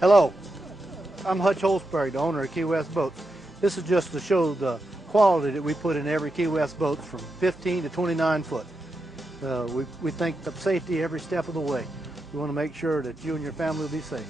Hello, I'm Hutch Holsberg, the owner of Key West Boats. This is just to show the quality that we put in every Key West boat from 15 to 29 foot. We think of safety every step of the way. We want to make sure that you and your family will be safe.